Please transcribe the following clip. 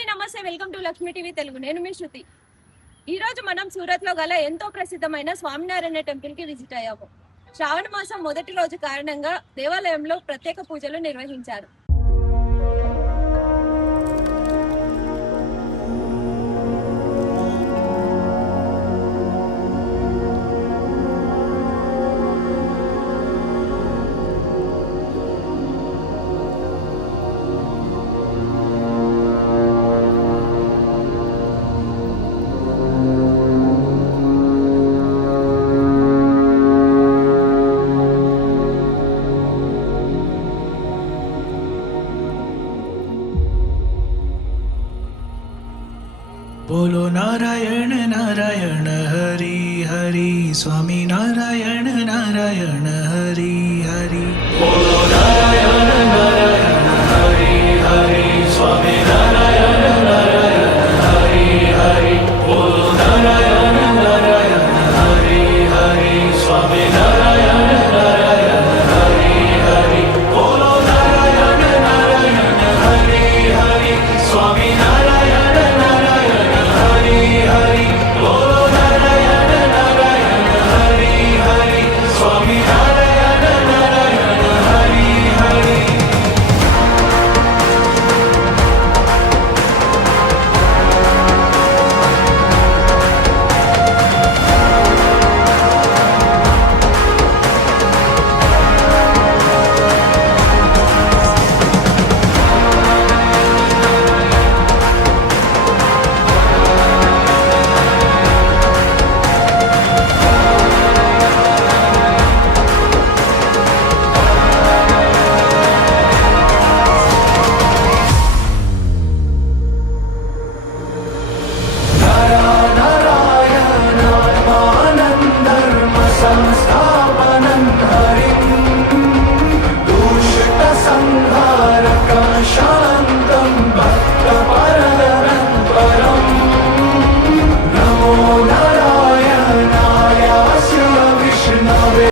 అండి, నమస్తే. Welcome to Lakshmi TV Telugu. నేను మీ శృతి. ఈ రోజు మనం సూరత్ లో గల ఎంతో ప్రసిద్ధమైన స్వామినారాయణ టెంపుల్ కి విజిట్ అయ్యాము. శ్రావణ మాసం మొదటి రోజు కారణంగా దేవాలయంలో ప్రత్యేక పూజలు నిర్వహించారు. बोलो नारायण नारायण हरि हरि स्वामी नारायण नारायण हरि हरि।